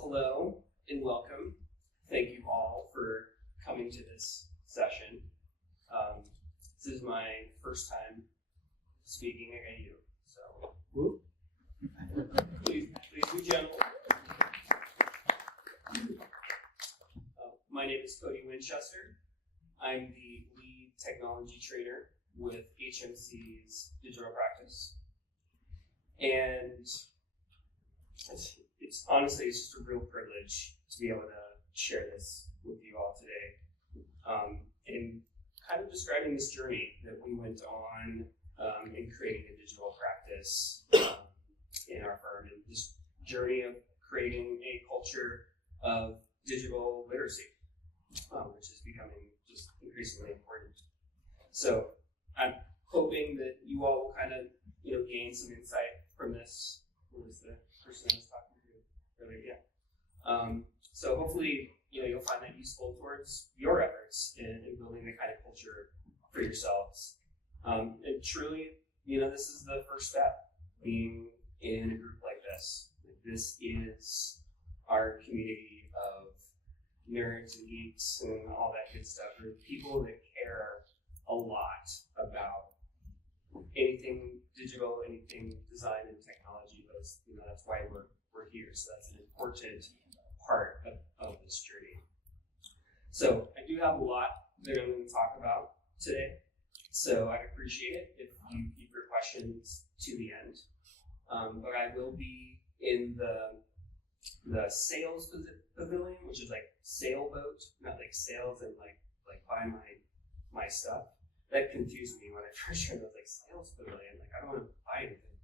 hello and welcome. Thank you all for coming to this session. This is my first time speaking at you, so whoop. Please be gentle. My name is Cody Winchester. I'm the lead technology trainer with HMC's digital practice. And it's honestly, it's just a real privilege to be able to share this with you all today. And kind of describing this journey that we went on in creating a digital practice in our firm, and this journey of creating a culture of digital literacy, which is becoming just increasingly important. So I'm hoping that you all will kind of, gain some insight from this. Who was the person I was talking to earlier? Yeah. So hopefully, you'll find that useful towards your efforts in building the kind of culture for yourselves. And truly, this is the first step, being in a group like this. This is our community of nerds and geeks and all that good stuff. There are people that care a lot about anything digital, anything design and technology. That's why we're here. So that's an important part of this journey. So I do have a lot that I'm going to talk about today. So I'd appreciate it if you keep your questions to the end. But I will be in the sales pavilion, which is like sailboat, not like sales and like buy my stuff. That confused me when I first heard it. I was like, sales pavilion, like I don't want to buy anything.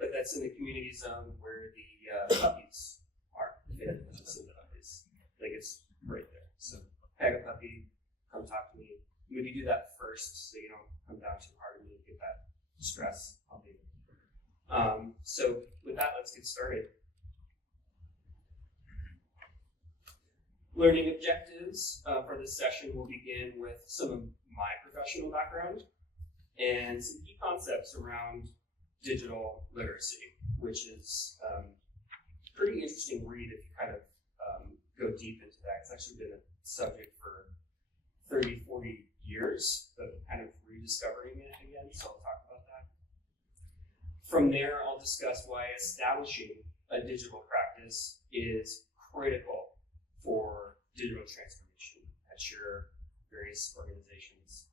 But that's in the community zone where the puppies are. Like it's right there. So peg a puppy, come talk to me. Maybe do that first so you don't come down too hard and you get that stress puppy. So with that, let's get started. Learning objectives for this session will begin with some of my professional background and some key concepts around digital literacy, which is a pretty interesting read if you kind of go deep into that. It's actually been a subject for 30, 40 years, but kind of rediscovering it again, so I'll talk about that. From there, I'll discuss why establishing a digital practice is critical for digital transformation at your various organizations.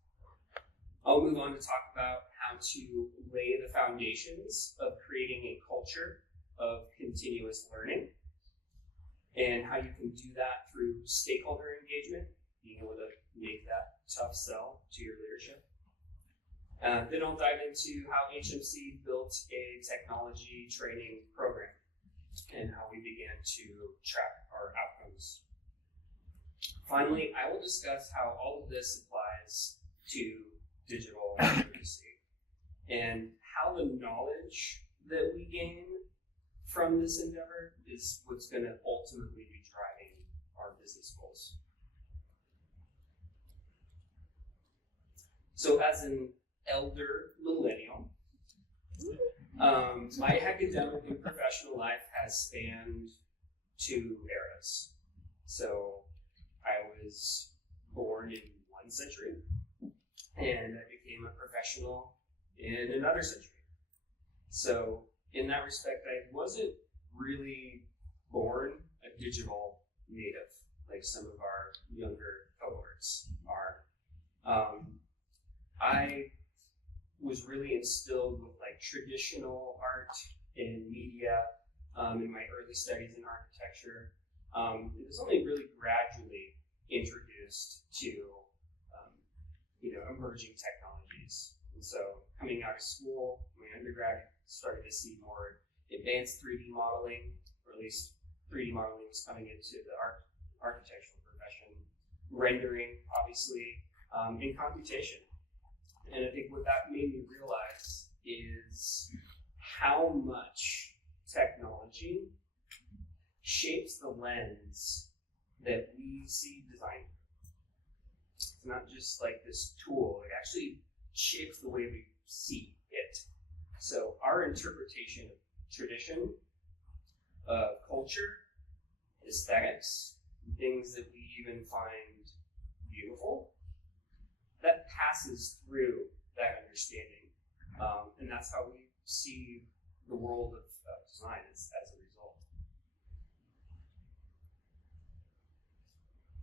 I'll move on to talk about how to lay the foundations of creating a culture of continuous learning and how you can do that through stakeholder engagement, being able to make that tough sell to your leadership. Then I'll dive into how HMC built a technology training program and how we began to track our outcomes. Finally, I will discuss how all of this applies to digital literacy and how the knowledge that we gain from this endeavor is what's going to ultimately be driving our business goals. So as an elder millennial, my academic and professional life has spanned two eras. So I was born in one century, and I became a professional in another century. So in that respect, I wasn't really born a digital native like some of our younger cohorts are. I was really instilled with like traditional art and media in my early studies in architecture. It was only really gradually introduced to emerging technologies. And so coming out of school, my undergrad, started to see more advanced 3D modeling, or at least 3D modeling was coming into the architectural profession, rendering, obviously, and computation. And I think what that made me realize is how much technology shapes the lens that we see design. It's not just like this tool, it actually shapes the way we see it. So our interpretation of tradition, of culture, aesthetics, things that we even find beautiful, that passes through that understanding. And that's how we see the world of design as a result.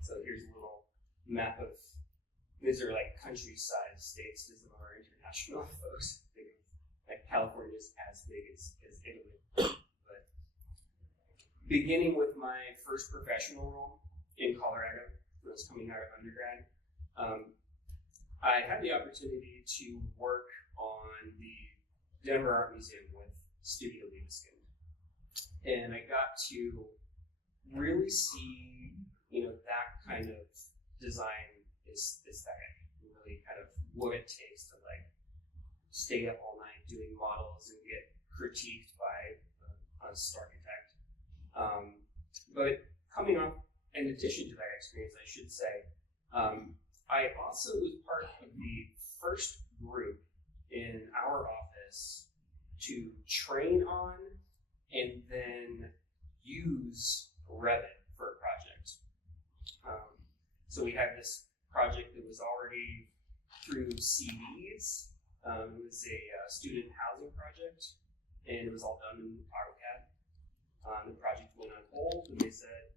So here's a little map of, these are like country-sized states to some of our international folks. Like California is as big as Italy. But beginning with my first professional role in Colorado, when I was coming out of undergrad, I had the opportunity to work on the Denver Art Museum with Studio Libeskind. And I got to really see, that kind of design aesthetic, really kind of what it takes to like stay up all night doing models and get critiqued by a architect. But coming up, in addition to that experience, I should say, I also was part of the first group in our office to train on and then use Revit for a project. So we had this project that was already through CDs. It was a student housing project, and it was all done in AutoCAD. The project went on hold, and they said,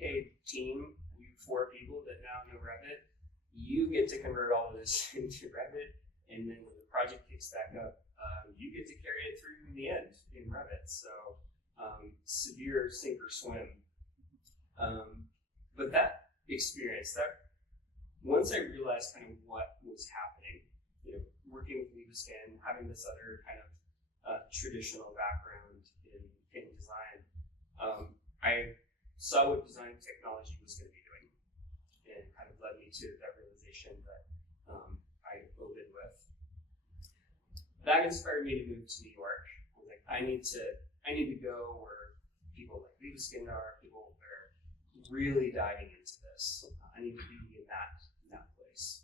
hey, team, you 4 people that now know Revit, you get to convert all of this into Revit, and then when the project kicks back up, you get to carry it through the end in Revit. So severe sink or swim. But that experience, once I realized kind of what was happening, working with Libeskind, having this other kind of traditional background in design, I saw what design technology was going to be doing, and kind of led me to that realization that I opened with. That inspired me to move to New York. I was like, I need to go where people like Libeskind are, people that are really diving into this. I need to be in that place.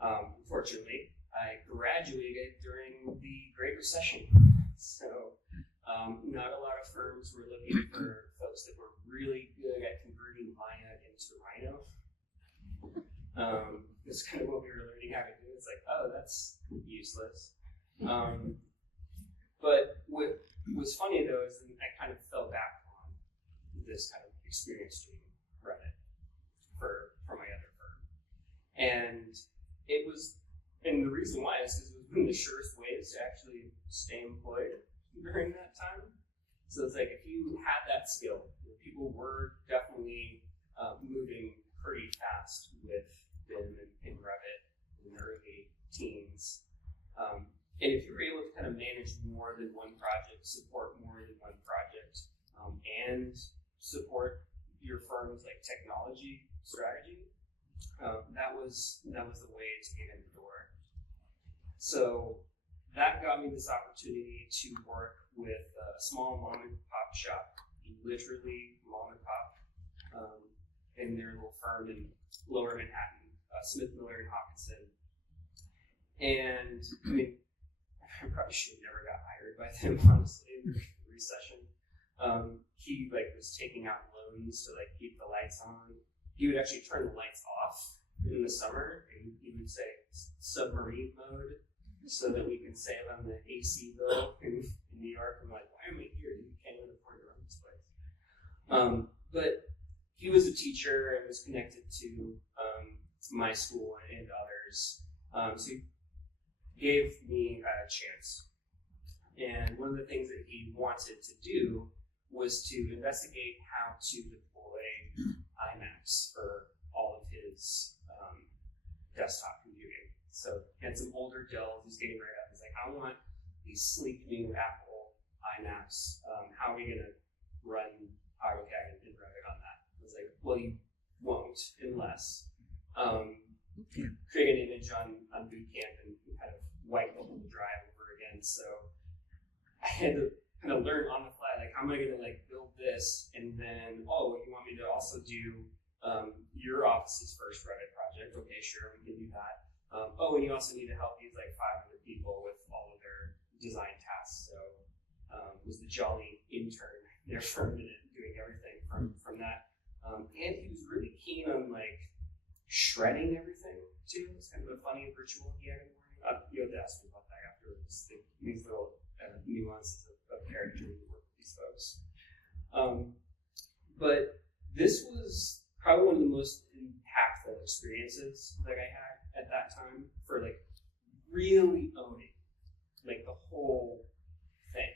Unfortunately, I graduated during the Great Recession, so not a lot of firms were looking for folks that were really good at converting Maya into Rhino. It's kind of what we were learning how to do. It's like, oh, that's useless. But what was funny though is I kind of fell back on this kind of experience doing Revit for my other firm, and the reason why is because it was one of the surest ways to actually stay employed during that time. So it's like if you had that skill, people were definitely moving pretty fast with BIM and Revit in the early teens. And if you were able to kind of manage more than one project, support more than one project, and support your firm's like technology strategy, that was the way to get in the door. So that got me this opportunity to work with a small mom and pop shop, literally mom and pop, in their little firm in Lower Manhattan, Smith, Miller and Hawkinson. And I mean, I probably should have never got hired by them, honestly, in the recession. He was taking out loans to keep the lights on. He would actually turn the lights off in the summer, and he would say submarine mode so that we can save on the AC bill in New York. I'm like, why am I here? You can't even afford to run this place. But he was a teacher and was connected to my school and others. So he gave me a chance. And one of the things that he wanted to do was to investigate how to deploy iMacs for all of his desktop computing. So he had some older Dells. He's getting right up. He's like, I want these sleek new Apple iMacs. How are we going to run AutoCAD and Revit on that? I was like, well, you won't unless create an image on Boot Camp and kind of wipe the whole drive over again. So I had to kind of learn on the fly, how am I going to build this? And then, oh, you want me to also do your office's first Revit project? Okay, sure, we can do that. Oh, and you also need to help these 500 people with all of their design tasks. So was the jolly intern there for a minute, doing everything from that. And he was really keen on like shredding everything too. It's kind of a funny ritual he had in the morning. You have to ask me about that afterwards. These little nuances of character when you work with these folks. But this was probably one of the most impactful experiences that I had at that time for like really owning like the whole thing.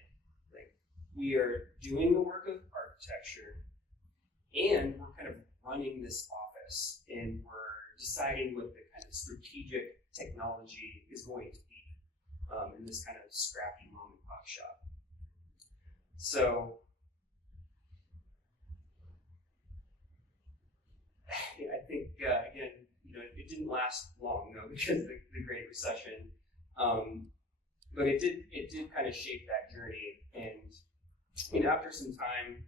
Like we are doing the work of architecture and we're kind of running this office and we're deciding what the kind of strategic technology is going to be in this kind of scrappy mom and pop shop. So I think again, it didn't last long though because of the Great Recession, but it did kind of shape that journey. And after some time,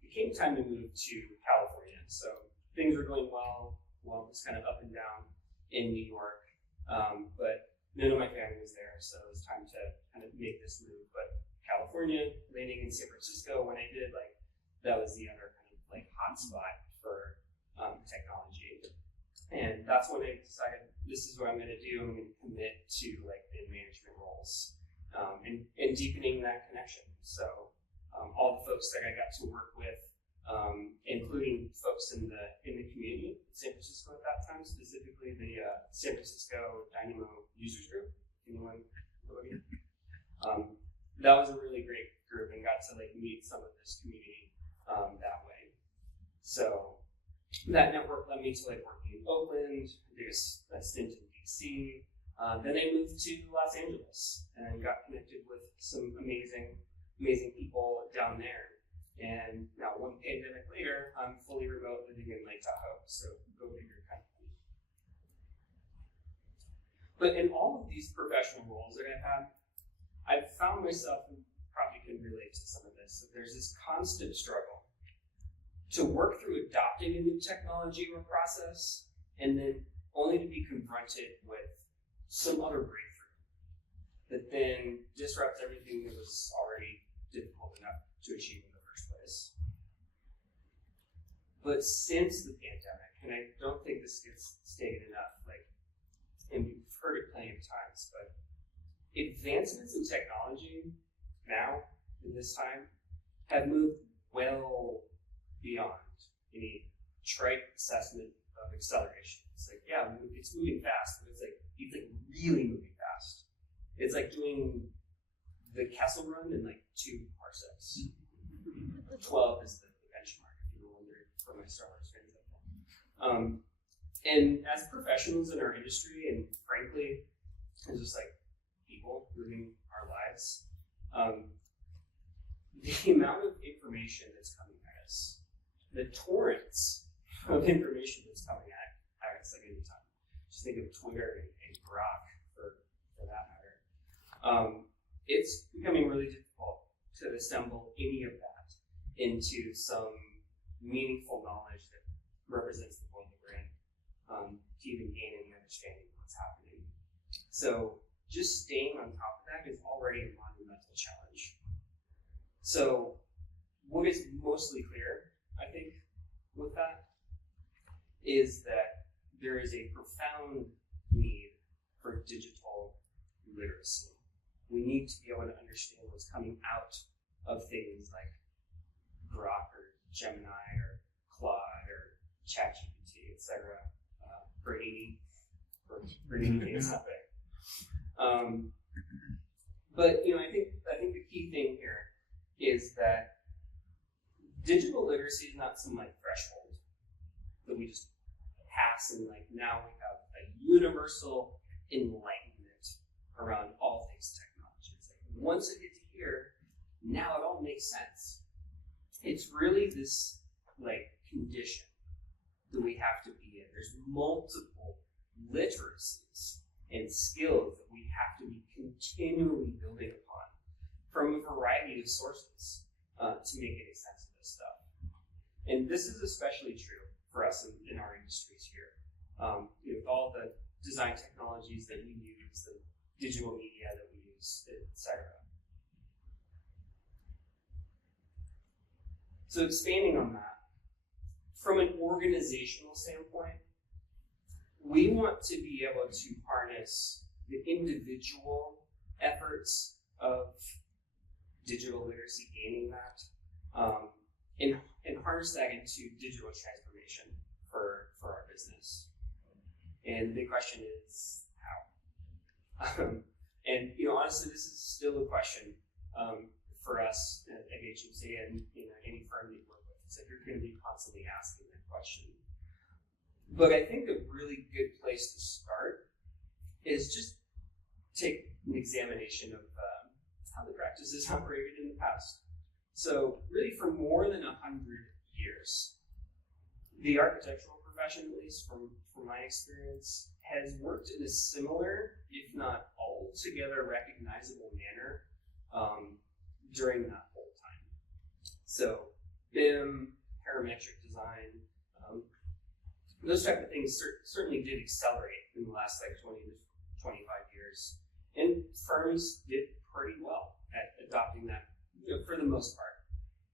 it came time to move to California. So things were going well. Well, it was kind of up and down in New York, but none of my family was there, so it was time to kind of make this move. But California, landing in San Francisco, when I did, like that was the other kind of like hot spot for technology. And that's when I decided this is what I'm going to do. I'm going to commit to like the management roles and deepening that connection. So all the folks that I got to work with, including folks in the community in San Francisco at that time, specifically the San Francisco Dynamo Users Group. Anyone? That was a really great group and got to like meet some of this community that way. So that network led me to like working in Oakland, did a stint in DC. Then I moved to Los Angeles and got connected with some amazing people down there. And now, one pandemic later, I'm fully remote living in Lake Tahoe. So go figure, kind of funny. But in all of these professional roles that I've had, I've found myself, and probably can relate to some of this, that there's this constant struggle to work through adopting a new technology or process, and then only to be confronted with some other breakthrough that then disrupts everything that was already difficult enough to achieve in the first place. But since the pandemic, and I don't think this gets stated enough, like, and we've heard it plenty of times, but advancements in technology now, in this time, have moved well beyond any trite assessment of acceleration. It's like, yeah, it's moving fast, but it's like really moving fast. It's like doing the Kessel run in like 2 parsecs. 12 is the benchmark, if you were wondering, for my Star Wars fans out there. And as professionals in our industry, and frankly, as just like people living our lives, the amount of information that's coming at us, the torrents of information that's coming at us like any time. Just think of Twitter and Grok for that matter. It's becoming really difficult to assemble any of that into some meaningful knowledge that represents the world that we're in, to even gain any understanding of what's happening. So just staying on top of that is already a monumental challenge. So what is mostly clear, I think, with that is that there is a profound need for digital literacy. We need to be able to understand what's coming out of things like Grok or Gemini or Claude or ChatGPT, etc. For 80 days something. But I think the key thing here is that digital literacy is not some like threshold that we just pass and like now we have a universal enlightenment around all things technology. It's like once it gets here, now it all makes sense. It's really this like condition that we have to be in. There's multiple literacies and skills that we have to be continually building upon from a variety of sources to make any sense of this stuff. And this is especially true for us in our industries here. With all the design technologies that we use, the digital media that we use, etc. So expanding on that, from an organizational standpoint, we want to be able to harness the individual efforts of digital literacy, gaining that, and harness that into digital transformation for our business. And the big question is how? And honestly, this is still a question for us at HMC and any firm that you work with. It's like you're going to be constantly asking that question. But I think a really good place to start is just take an examination of how the practices operated in the past. So really, for more than 100 years, the architectural profession, at least from my experience, has worked in a similar, if not altogether recognizable manner during that whole time. So BIM, parametric design, those type of things certainly did accelerate in the last 20 to 25 years. And firms did pretty well at adopting that, for the most part.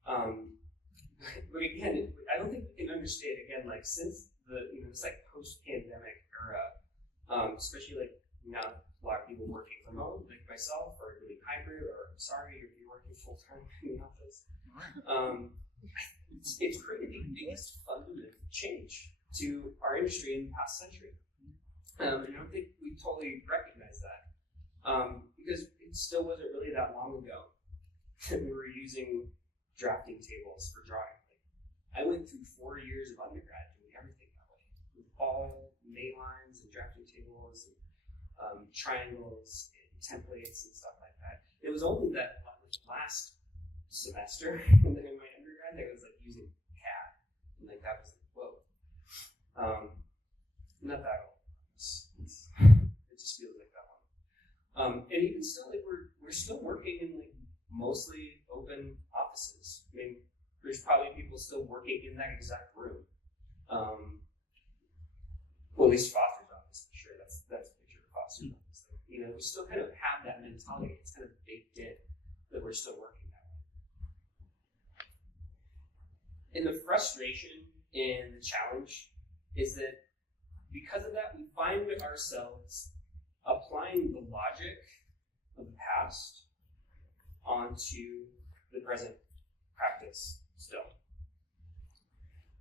But again, I don't think we can understand, again, since this post-pandemic era, especially now a lot of people working from home, like myself, or doing hybrid, or sorry if you're working full-time in the office. It's created the biggest fundamental change to our industry in the past century. And I don't think we totally recognize that, because it still wasn't really that long ago that we were using drafting tables for drawing. I went through 4 years of undergrad doing everything that way, with all ley lines and drafting tables and triangles and templates and stuff like that. It was only that last semester in my undergrad that I was using CAD, and that was whoa. Not that old. It just feels like that one. And even still, we're still working in mostly open offices. I mean, there's probably people still working in that exact room. Well, at least Foster's office, for sure. That's a picture of Foster's office. We still kind of have that mentality. It's kind of baked in that we're still working that way. And the frustration and the challenge is that because of that, we find ourselves applying the logic of the past onto the present practice still.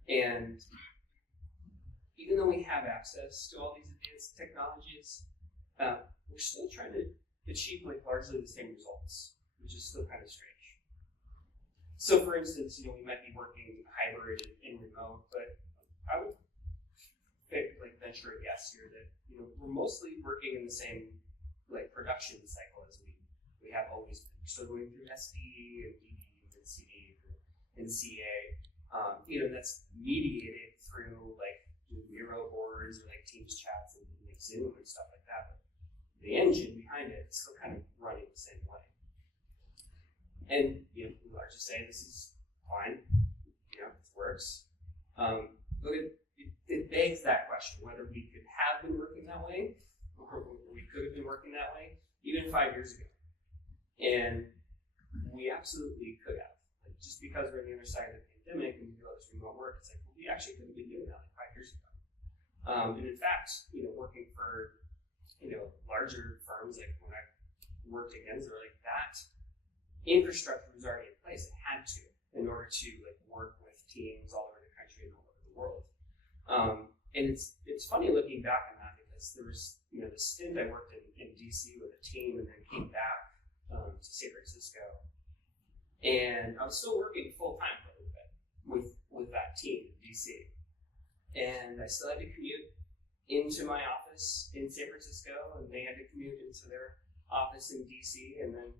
And even though we have access to all these advanced technologies, we're still trying to achieve largely the same results, which is still kind of strange. So for instance, we might be working hybrid and remote, but I would venture a guess here that we're mostly working in the same production cycle as we have always been. We're still going through SD and DD and CD and CA. That's mediated through Miro boards or Teams chats and Zoom and stuff like that. But the engine behind it is still kind of running the same way. And we are just saying this is fine. It works. But it begs that question whether we could have been working that way, or we could have been working that way even 5 years ago. And we absolutely could have. Just because we're on the other side of the pandemic and we do all this remote work, it's we actually could have been doing that 5 years ago. And in fact, working for larger firms, when I worked against, they're that infrastructure was already in place. It had to, in order to work with teams all over the country and all over the world. And it's funny looking back on that, because there was the stint I worked in DC with a team and then came back to San Francisco, and I was still working full time for a little bit with that team in DC, and I still had to commute into my office in San Francisco, and they had to commute into their office in DC, and then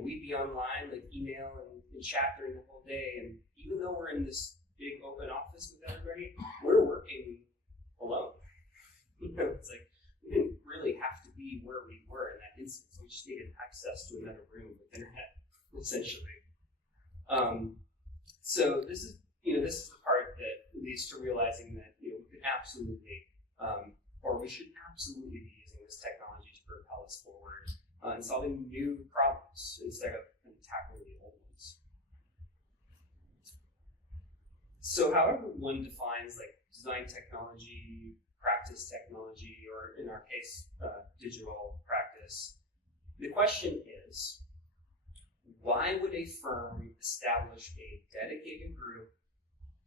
we'd be online, email and chat during the whole day. And even though we're in this big open office with everybody, we're working alone. It's we didn't really have to be where we were in that instance. We just needed access to another room with internet, essentially. So this is the part that leads to realizing that we could absolutely, or we should absolutely be using this technology to propel us forward and solving new problems instead of tackling the old ones. So however one defines like design technology, practice technology, or in our case, digital practice, the question is, why would a firm establish a dedicated group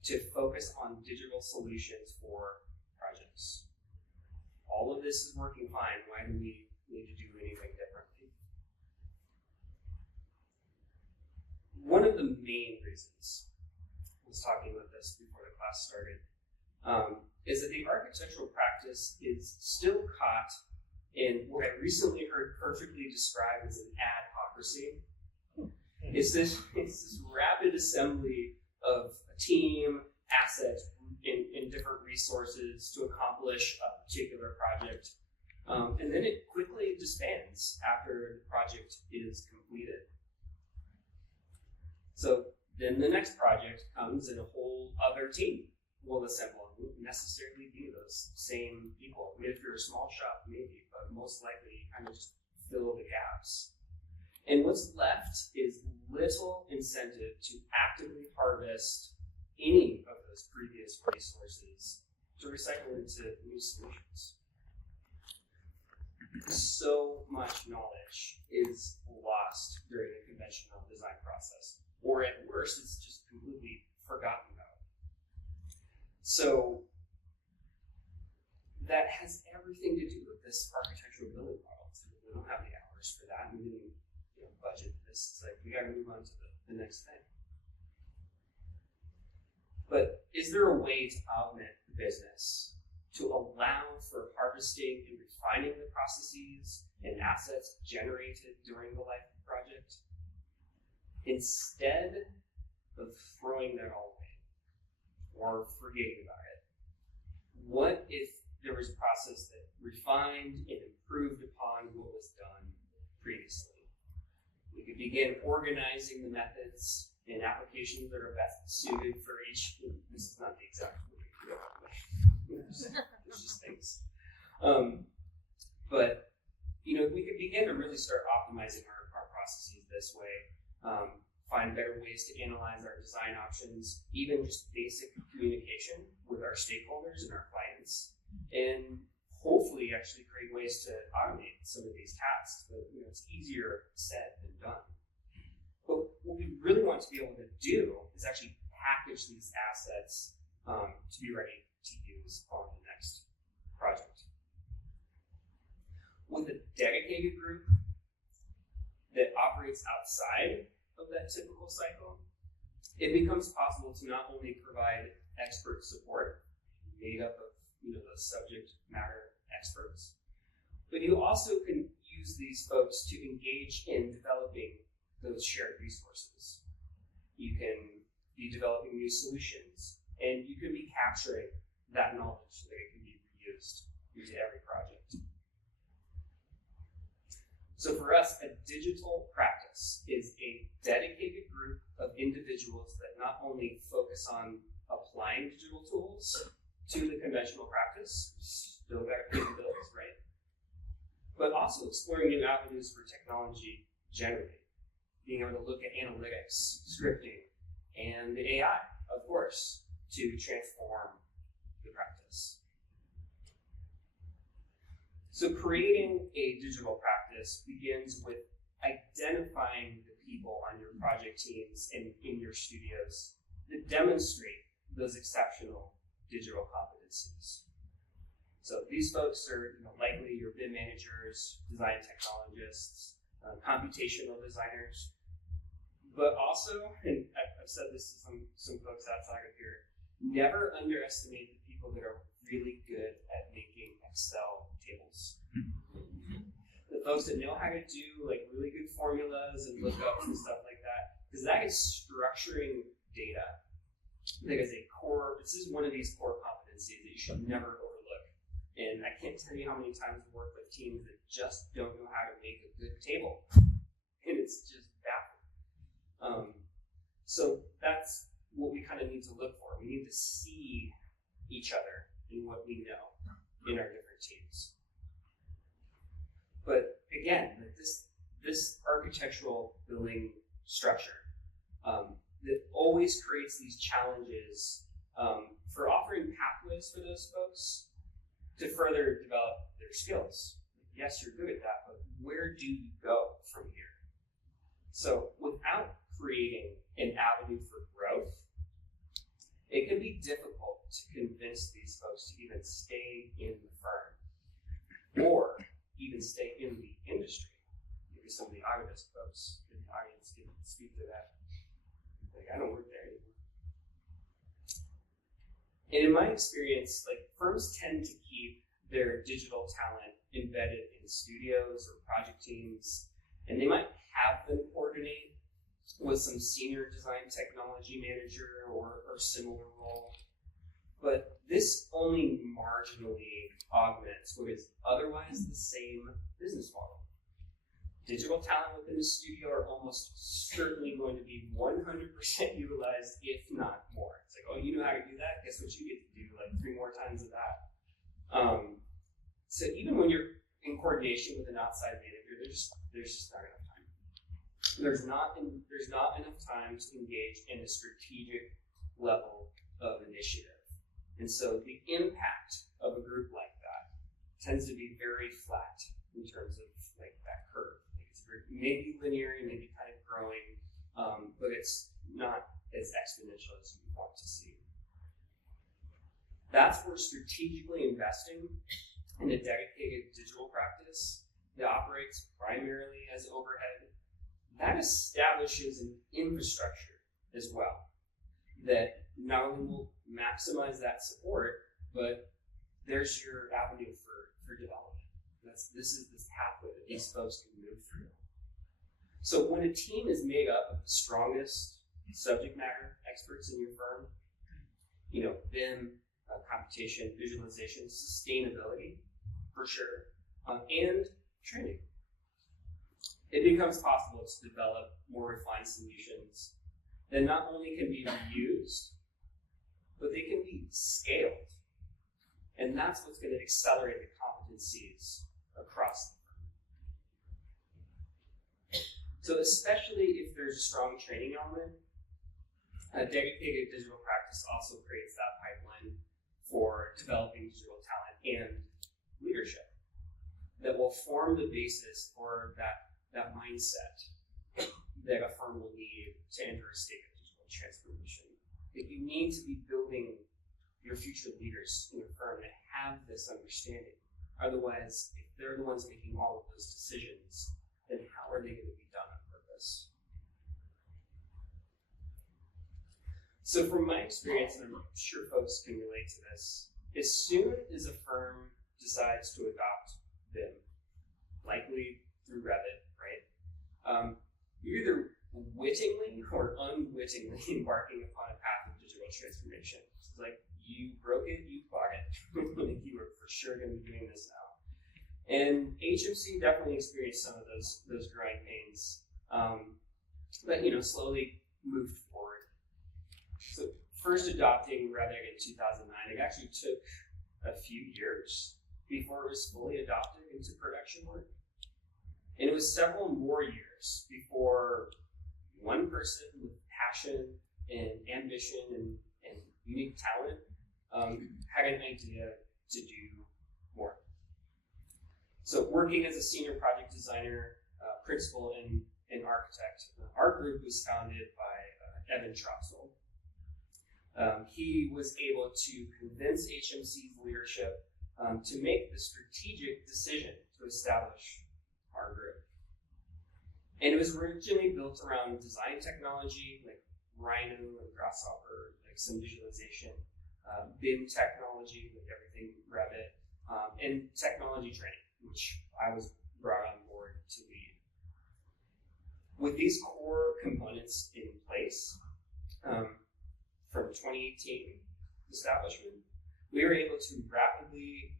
to focus on digital solutions for projects? All of this is working fine. Why do we need to do anything differently? One of the main reasons, I was talking about this before the class started, is that the architectural practice is still caught in what I recently heard perfectly described as an adhocracy. It's this rapid assembly of a team, assets, in different resources to accomplish a particular project. And then it quickly disbands after the project is completed. So then the next project comes and a whole other team will assemble. It won't necessarily be those same people. I mean, if you're a small shop, maybe, but most likely you kind of just fill the gaps. And what's left is little incentive to actively harvest any of those previous resources to recycle into new solutions. So much knowledge is lost during the conventional design process, or at worst, it's just completely forgotten about. So that has everything to do with this architectural building model. So we don't have the hours for that. We didn't budget this. It's like, we got to move on to the next thing. But is there a way to augment the business to allow for harvesting and refining the processes and assets generated during the life of the project, instead of throwing that all away or forgetting about it? What if there was a process that refined and improved upon what was done previously? We could begin organizing the methods and applications that are best suited for each. This is not the exact word. There's just things. But we could begin to really start optimizing our processes this way. Find better ways to analyze our design options, even just basic communication with our stakeholders and our clients, and hopefully actually create ways to automate some of these tasks. But it's easier said than done. But what we really want to be able to do is actually package these assets to be ready to use on the next project. With a dedicated group that operates outside of that typical cycle, it becomes possible to not only provide expert support made up of the subject matter experts, but you also can use these folks to engage in developing those shared resources. You can be developing new solutions, and you can be capturing that knowledge so that it can be reused into every project. So for us, a digital practice is a dedicated group of individuals that not only focus on applying digital tools to the conventional practice, still got capabilities, right? But also exploring new avenues for technology generally. Being able to look at analytics, scripting, and the AI, of course, to transform the practice. So creating a digital practice begins with identifying the people on your project teams and in your studios that demonstrate those exceptional digital competencies. So these folks are likely your BIM managers, design technologists, computational designers, but also, and I've said this to some folks outside of here, never underestimate the people that are really good at making Excel tables. The folks that know how to do really good formulas and lookups and stuff like that, because that is structuring data. That is this is one of these core competencies that you should never overlook. And I can't tell you how many times I've worked with teams that just don't know how to make a good table. And it's just baffling. So that's what we kind of need to look for. We need to see each other in what we know in our different teams. But again, this architectural building structure that always creates these challenges for offering pathways for those folks to further develop their skills. Yes, you're good at that, but where do you go from here? So without creating an avenue for growth, it can be difficult to convince these folks to even stay in the firm or even stay in the industry. Maybe some of the Autodesk folks in the audience can speak to that. Like, I don't work there anymore. And in my experience, like, firms tend to keep their digital talent embedded in studios or project teams, and they might have them coordinate with some senior design technology manager or similar role. But this only marginally augments what is otherwise the same business model. Digital talent within the studio are almost certainly going to be 100% utilized, if not more. It's like, oh, you know how to do that? Guess what you get to do? Like 3 more times of that. So even when you're in coordination with an outside manager, there's just not enough time. There's not enough time to engage in a strategic level of initiative. And so the impact of a group like that tends to be very flat in terms of like that curve. Like it's maybe linear, maybe kind of growing, but it's not as exponential as we want to see. That's where strategically investing in a dedicated digital practice that operates primarily as overhead, that establishes an infrastructure as well that not only will maximize that support, but there's your avenue for development. This is this pathway that these folks can move through. So when a team is made up of the strongest subject matter experts in your firm, BIM, computation, visualization, sustainability, for sure, and training, it becomes possible to develop more refined solutions that not only can be reused, but they can be scaled. And that's what's going to accelerate the competencies across the firm. So especially if there's a strong training element, a dedicated digital practice also creates that pipeline for developing digital talent and leadership that will form the basis for that mindset that a firm will need to enter a state of digital transformation. That you need to be building your future leaders in your firm that have this understanding. Otherwise, if they're the ones making all of those decisions, then how are they going to be done on purpose? So from my experience, and I'm sure folks can relate to this, as soon as a firm decides to adopt BIM, likely through Revit, right? You're either wittingly or unwittingly embarking upon a path of digital transformation. It's like, you broke it, you bought it. You were for sure going to be doing this now. And HMC definitely experienced some of those growing pains, but slowly moved forward. So first adopting Revit in 2009, it actually took a few years before it was fully adopted into production work. And it was several more years before one person with passion and ambition and unique talent had an idea to do more. So working as a senior project designer, principal, and architect, our group was founded by Evan Troxel. He was able to convince HMC's leadership to make the strategic decision to establish our group. And it was originally built around design technology, like Rhino and Grasshopper, like some visualization, BIM technology, like everything Revit, and technology training, which I was brought on board to lead. With these core components in place, from 2018 establishment, we were able to rapidly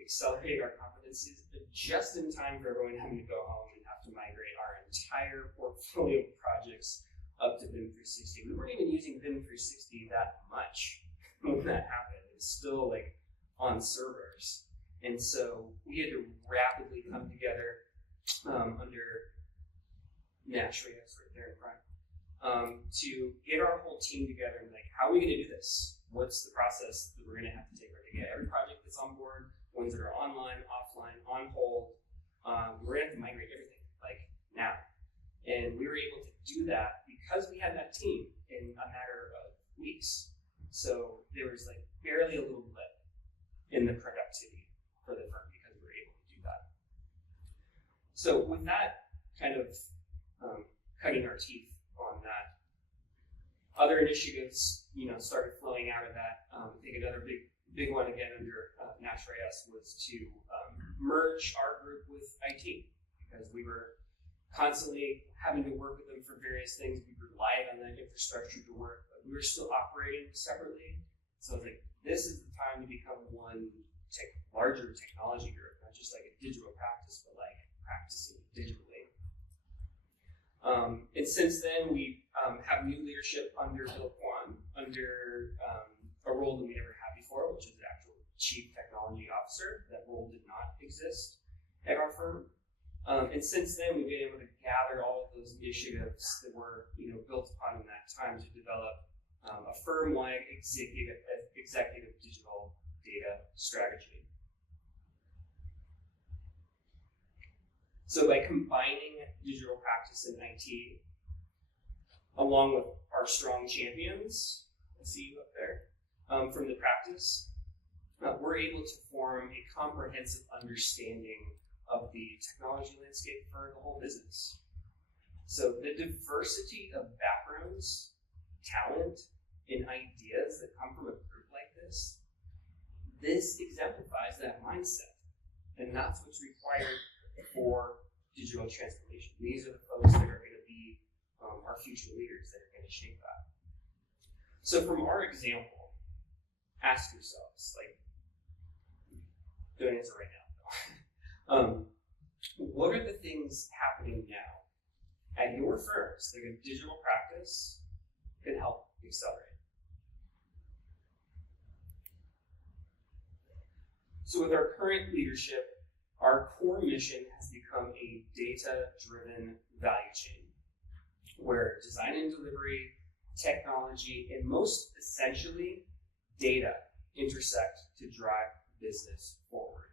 accelerate our competencies just in time for everyone having to go home and have to migrate our entire portfolio of projects up to BIM 360. We weren't even using BIM 360 that much when that happened. It was still like on servers. And so we had to rapidly come together under Nashria, right there in front, to get our whole team together and like, how are we going to do this? what's the process that we're going to have to take to get every project that's on board, ones that are online, offline, on hold. We're going to have to migrate everything like now. And we were able to do that because we had that team in a matter of weeks. So there was like barely a little blip in the productivity for the firm because we were able to do that. So with that kind of cutting our teeth on that, other initiatives, started flowing out of that. I think another big one again under Nash-Reyes was to merge our group with IT because we were constantly having to work with them for various things. We relied on that infrastructure to work, but we were still operating separately. So I was like, this is the time to become one larger technology group, not just like a digital practice, but like practicing digitally. And since then, we have new leadership under Bill Kwan, under a role that we never had before, which is the actual Chief Technology Officer. That role did not exist at our firm. And since then, we've been able to gather all of those initiatives that were built upon in that time to develop a firm-wide executive digital data strategy. So by combining digital practice and IT, along with our strong champions, I see you up there, from the practice, we're able to form a comprehensive understanding of the technology landscape for the whole business. So the diversity of backgrounds, talent, and ideas that come from a group like this exemplifies that mindset. And that's what's required for digital transformation. These are the folks that are going to be our future leaders that are going to shape that. So from our example, ask yourselves, don't answer right now. What are the things happening now at your firms that a digital practice can help accelerate? So with our current leadership, our core mission has become a data-driven value chain, where design and delivery, technology, and most essentially, data intersect to drive business forward.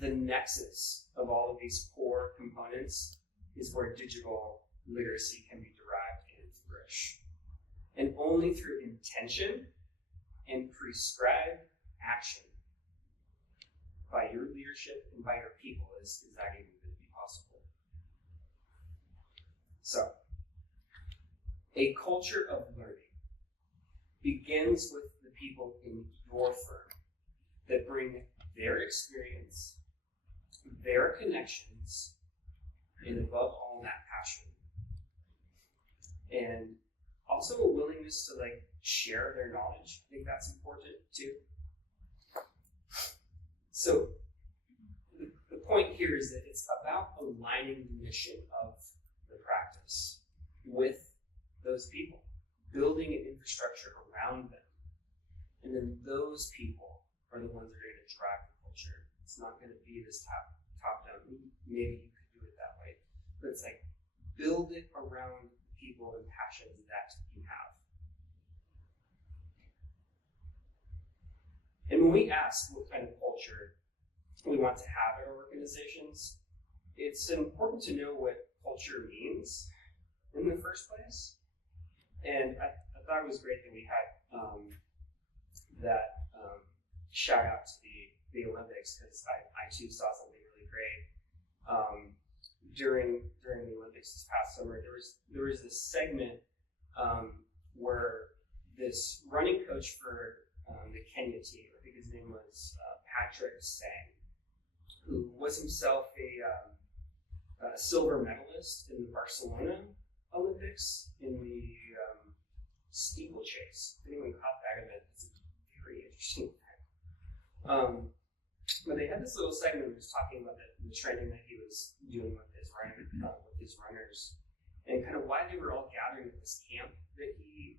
The nexus of all of these core components is where digital literacy can be derived and flourish. And only through intention and prescribed action by your leadership and by your people is that even going to be possible. So, a culture of learning begins with the people in your firm that bring their experience, their connections, and above all, that passion. And also a willingness to share their knowledge. I think that's important too. So the point here is that it's about aligning the mission of the practice with those people, building an infrastructure around them. And then those people are the ones that are going to drive the culture. It's not going to be this top-down. Maybe you could do it that way. But it's build it around people and passions that you have. And when we ask what kind of culture we want to have in our organizations, it's important to know what culture means in the first place. And I thought it was great that we had that shout out to the Olympics, because I too saw something really great. During the Olympics this past summer, there was this segment where this running coach for the Kenya team, I think his name was Patrick Sang, who was himself a silver medalist in the Barcelona Olympics in the steeplechase. If anyone caught that event, it's a very interesting thing. But they had this little segment that was talking about the training that he was doing with his runners, and kind of why they were all gathering at this camp that he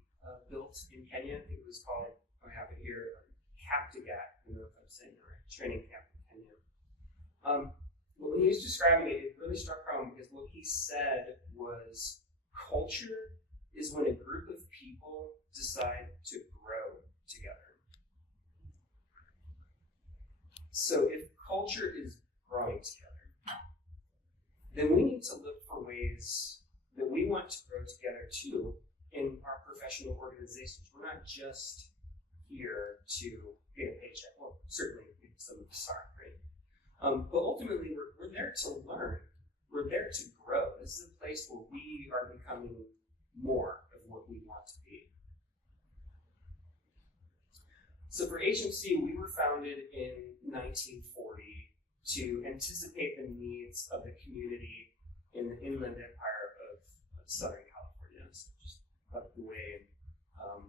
built in Kenya. I think it was called, I have it here, Kaptagat. I don't know if I'm saying it right. Training camp in Kenya. But when he was describing it, it really struck home because what he said was culture is when a group of people decide to grow together. So if culture is growing together, then we need to look for ways that we want to grow together too in our professional organizations. We're not just here to get a paycheck. Well, certainly some of us are, right? But ultimately, we're there to learn. We're there to grow. This is a place where we are becoming more of what we want to be. So for HMC, we were founded in 1940 to anticipate the needs of the community in the Inland Empire of Southern California, so just up the way in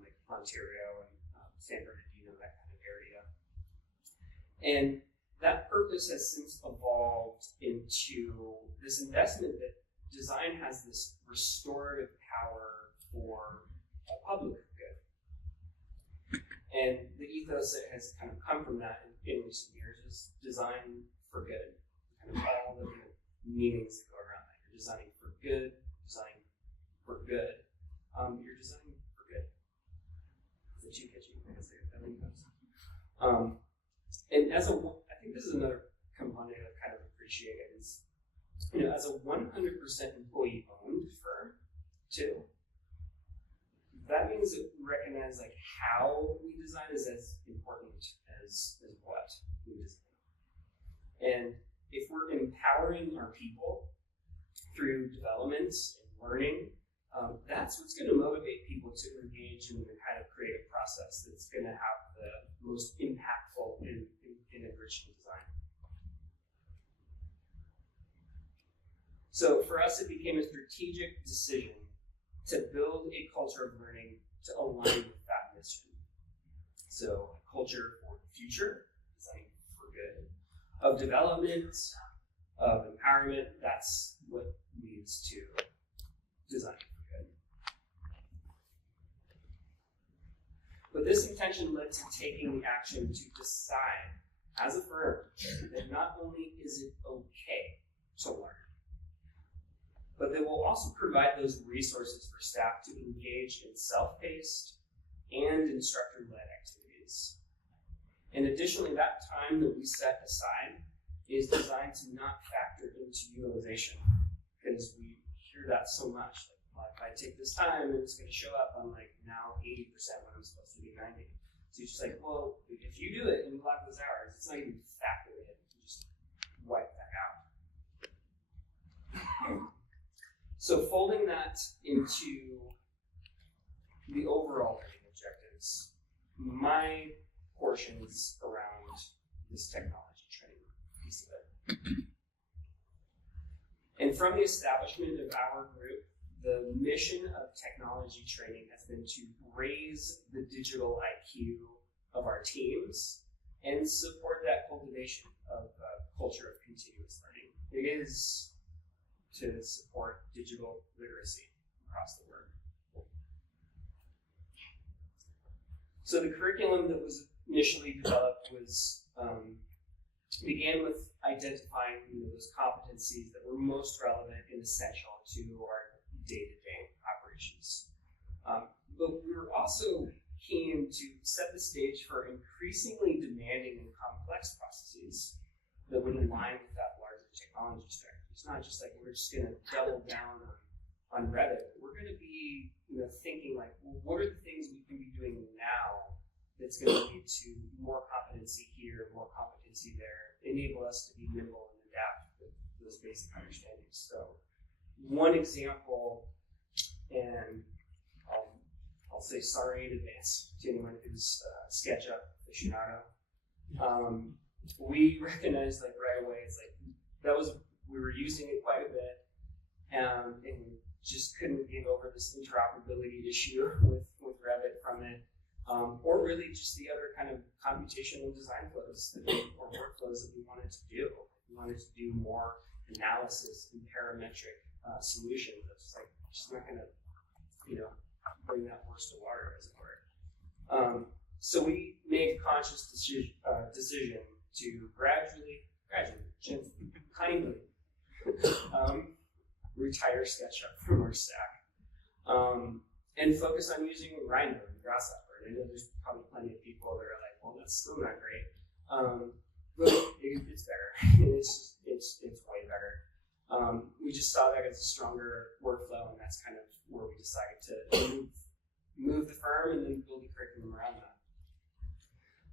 like Ontario and San Bernardino, that kind of area. And that purpose has since evolved into this investment that design has this restorative power for a public good. And the ethos that has kind of come from that in recent years is design for good. Kind of all the meanings that go around that. You're designing for good, designing for good. You're designing for good. Is it too catchy? I guess I think that's. And as I think this is another component I kind of appreciate is, as a 100% employee-owned firm, too, that means that we recognize like how we design is as important as what we design. And if we're empowering our people through development and learning, that's what's going to motivate people to engage in the kind of creative process that's going to have the most impactful and enriching design. So for us, it became a strategic decision to build a culture of learning to align with that mission. So a culture for the future, designing for good, of development, of empowerment, that's what leads to design for good. But this intention led to taking the action to decide as a firm that not only is it okay to learn, but they will also provide those resources for staff to engage in self-paced and instructor-led activities. And additionally, that time that we set aside is designed to not factor into utilization, because we hear that so much. Like, if I take this time, and it's going to show up on like now 80% when I'm supposed to be 90. So you're just like, well, if you do it and you block those hours, it's not even factored in. You just wipe that out. So folding that into the overall learning objectives, my portion is around this technology training piece of it. And from the establishment of our group, the mission of technology training has been to raise the digital IQ of our teams and support that cultivation of a culture of continuous learning. It is to support digital literacy across the world. So the curriculum that was initially developed was began with identifying those competencies that were most relevant and essential to our day-to-day operations. But we were also keen to set the stage for increasingly demanding and complex processes that would align with that larger technology strategy. It's not just like we're just going to double down on Revit. We're going to be thinking like, well, what are the things we can be doing now that's going to lead to more competency here, more competency there, enable us to be nimble and adapt with those basic understandings. So one example, and I'll say sorry in advance to anyone who's a SketchUp aficionado. We recognized like right away, it's like we were using it quite a bit, and just couldn't get over this interoperability issue with Revit from it, or really just the other kind of computational design flows or workflows that we wanted to do. We wanted to do more analysis and parametric solutions. That's just not going to, bring that horse to water, as it were. So we made a conscious decision to gradually, gently, kindly retire SketchUp from our stack and focus on using Rhino and Grasshopper. And I know there's probably plenty of people that are like, well, that's still not great. But it's better. it's way better. We just saw that as a stronger workflow, and that's kind of where we decided to move the firm and then build a curriculum around that.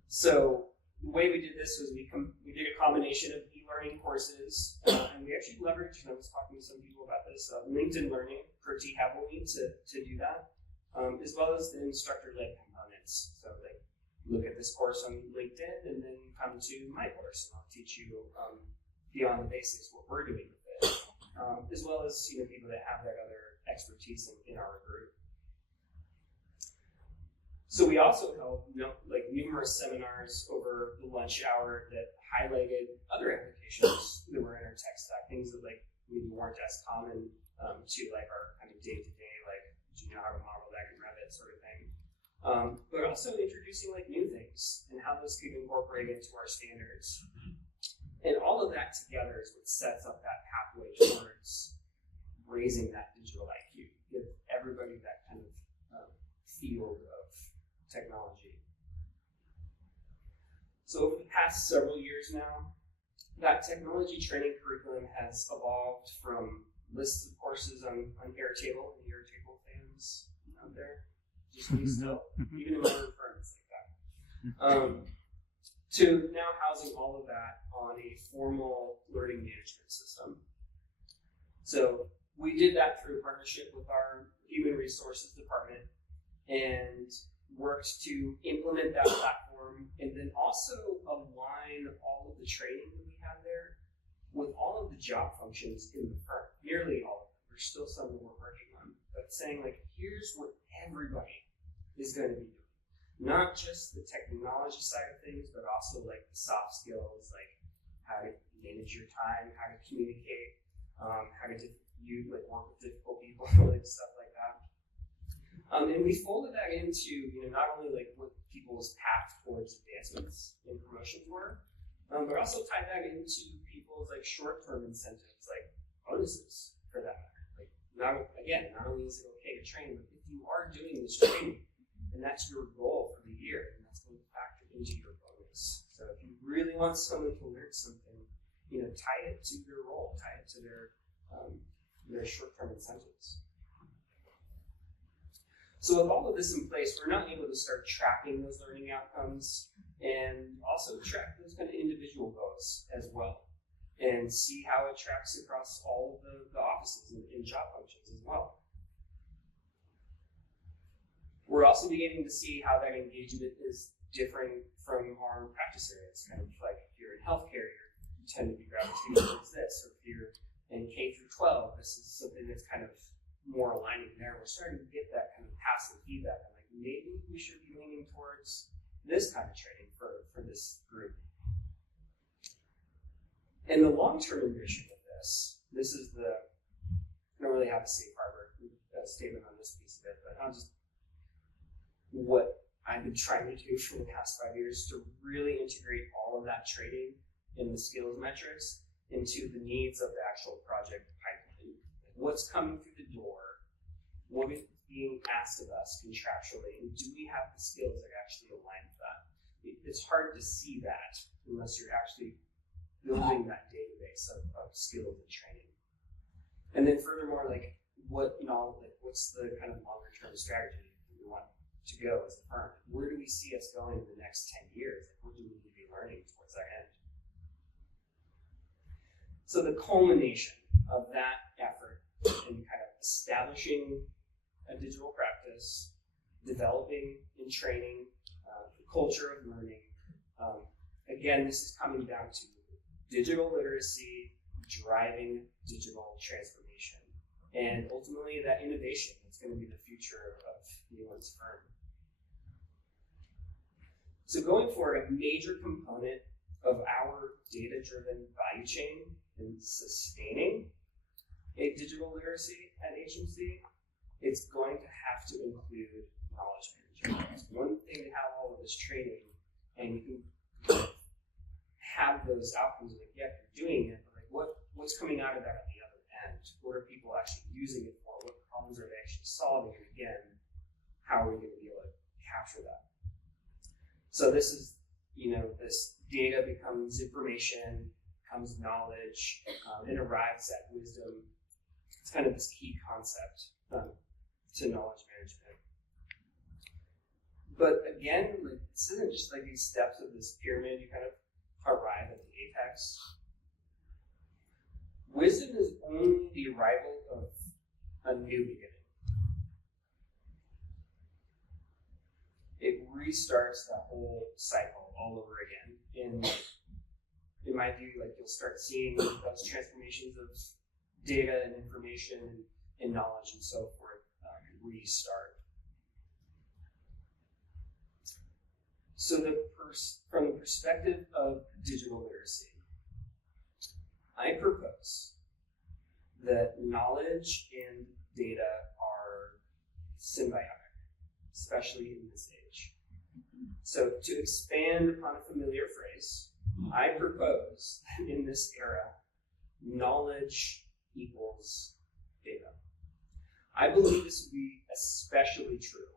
So the way we did this was we did a combination of e-learning courses, and we actually leveraged, and I was talking to some people about this, LinkedIn Learning pretty heavily to do that, as well as the instructor-led components. So like, look at this course on LinkedIn and then come to my course, and I'll teach you beyond the basics what we're doing with it, as well as people that have that other expertise in our group. So we also held numerous seminars over the lunch hour that highlighted other applications that were in our tech stack, things that maybe weren't as common to our kind of day-to-day, do you know how to model that in Revit sort of thing. But also introducing new things and how those could incorporate into our standards. And all of that together is what sets up that pathway towards raising that digital IQ, give everybody that kind of field of technology. So over the past several years now, that technology training curriculum has evolved from lists of courses on Airtable, and Airtable fans out there, just me still, even in my own firms like that, to now housing all of that on a formal learning management system. So we did that through a partnership with our human resources department and worked to implement that platform and then also align all of the training that we have there with all of the job functions in the firm, nearly all of them. There's still some that we're working on, but saying here's what everybody is going to be doing. Not just the technology side of things, but also the soft skills, how to manage your time, how to communicate, how to work with difficult people, stuff like that. And we folded that into not only what people's path towards advancements and promotions were, but also tied that into people's short-term incentives, bonuses for that matter. Not only is it okay to train, but if you are doing this training and that's your goal for the year, then that's going to factor into your bonus. So if you really want someone to learn something, tie it to their role, tie it to their short-term incentives. So with all of this in place, we're now able to start tracking those learning outcomes and also track those kind of individual goals as well and see how it tracks across all of the offices and job functions as well. We're also beginning to see how that engagement is differing from our practice areas. Kind of if you're in healthcare, you tend to be gravitating towards this, or if you're in K through 12, this is something that's kind of more aligning there. We're starting to get that kind of passive feedback. Maybe we should be leaning towards this kind of training for this group. And the long-term ambition of this is I don't really have a safe harbor statement on this piece of it, but what I've been trying to do for the past 5 years to really integrate all of that training and the skills metrics into the needs of the actual project pipeline. What's coming through the door? What is being asked of us contractually? And do we have the skills that actually align with that? It's hard to see that unless you're actually building that database of skills and training. And then furthermore, what's the kind of longer term strategy that we want to go as a firm? Where do we see us going in the next 10 years? What do we need to be learning towards that end? So the culmination of that effort in kind of establishing a digital practice, developing and training, the culture of learning. Again, this is coming down to digital literacy, driving digital transformation, and ultimately that innovation that's going to be the future of anyone's firm. So going forward, a major component of our data-driven value chain in sustaining a digital literacy at HMC, it's going to have to include knowledge management. It's one thing to have all of this training and you can have those outcomes you're doing it, but what's coming out of that at the other end? What are people actually using it for? What problems are they actually solving? And again, how are we going to be able to capture that. So this is, this data becomes information, becomes knowledge, it arrives at wisdom. It's kind of this key concept to knowledge management. But again, this isn't just like these steps of this pyramid, you kind of arrive at the apex. Wisdom is only the arrival of a new beginning. It restarts that whole cycle all over again. And in my view, you'll start seeing those transformations of data and information and knowledge and so forth restart. So from the perspective of digital literacy, I propose that knowledge and data are symbiotic, especially in this age. So to expand upon a familiar phrase, I propose that in this era, knowledge equals data. I believe this will be especially true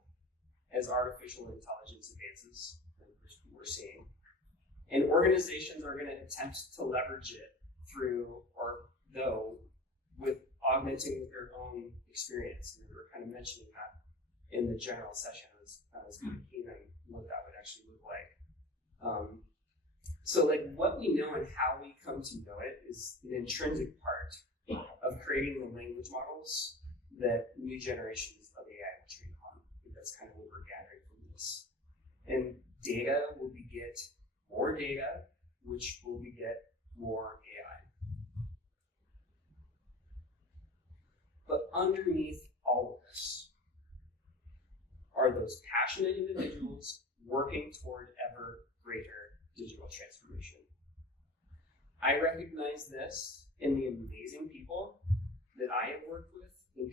as artificial intelligence advances, like we're seeing. And organizations are going to attempt to leverage it with augmenting with their own experience. And we were kind of mentioning that in the general session. I was kind of keen on what that would actually look like. So what we know and how we come to know it is an intrinsic part of creating the language models that new generations of AI will train on. I think that's kind of what we're gathering from this. And data will beget more data, which will beget more AI. But underneath all of this are those passionate individuals working toward ever greater digital transformation. I recognize this in the amazing people that I have worked with and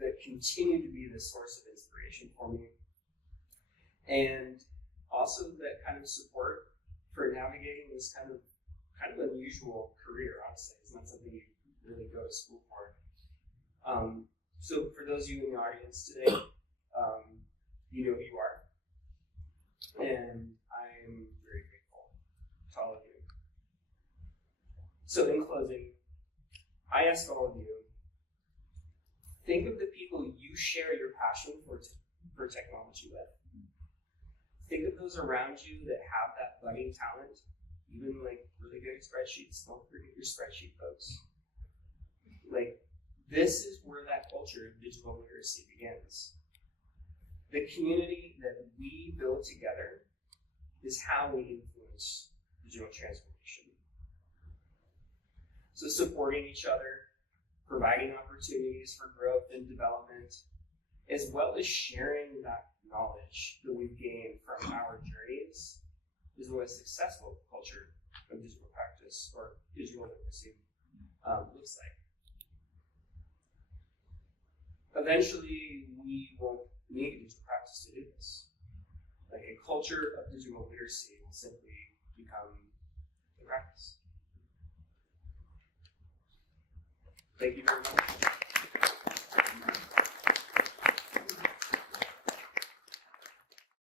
that continue to be the source of inspiration for me. And also that kind of support for navigating this kind of unusual career, honestly. It's not something you really go to school for. So for those of you in the audience today, you know who you are. And I'm very grateful to all of you. So in closing, I ask all of you, think of the people you share your passion for technology with. Think of those around you that have that budding talent, even really good at spreadsheets. Don't forget your spreadsheet folks. This is where that culture of digital literacy begins. The community that we build together is how we influence digital transformation. So supporting each other, providing opportunities for growth and development, as well as sharing that knowledge that we've gained from our journeys, is what a successful culture of digital practice or digital literacy looks like. Eventually, we won't need digital practice to do this. A culture of digital literacy will simply become the practice. Thank you very much.